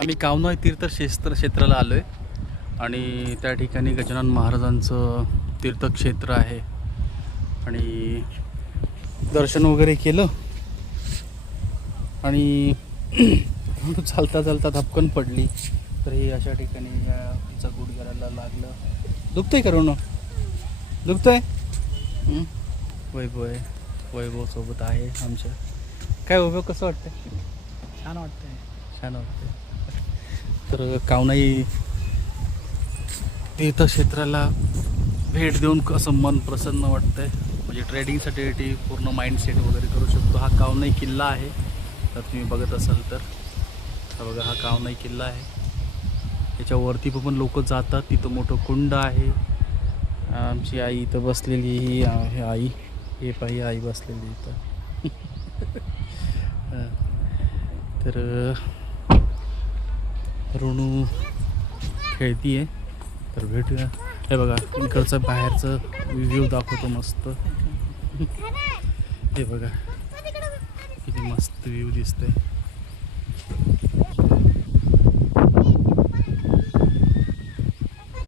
आम्ही कावनाई तीर्थक्षेत्राला आलो आहे आणि त्या ठिकाणी गजानन महाराजांचं तीर्थक्षेत्र आहे आणि दर्शन वगैरे केलं आणि चालता चालता धपकन पडली तर ही अशा ठिकाणी तिचा गुडघ्याला लागलं. दुखतंय का रोनो? दुखतंय? वैभव सोबत आहे आमच्या. काय वैभव कसं वाटतंय? छान वाटतंय. छान वाटतंय. तर कावनाई तीर्थक्षेत्राला भेट देऊन कसं मन प्रसन्न वाटतंय. म्हणजे ट्रेडिंगसाठी पूर्ण माइंडसेट वगैरे करू शकतो. हा कावनाई किल्ला आहे तर तुम्ही बघत असाल तर हा बघा, हा कावनाई किल्ला आहे. त्याच्यावरती पण लोक जातात. तिथं मोठं कुंड आहे. आमची आई इथं बसलेली ही आहे. आई हे पाही आई बसलेली इथं. तर ऋणू खेळती आहे. तर भेटूया. हे बघा इकडचं बाहेरचं व्ह्यू दाखवतो मस्त. हे बघा किती मस्त व्ह्यू दिसतंय.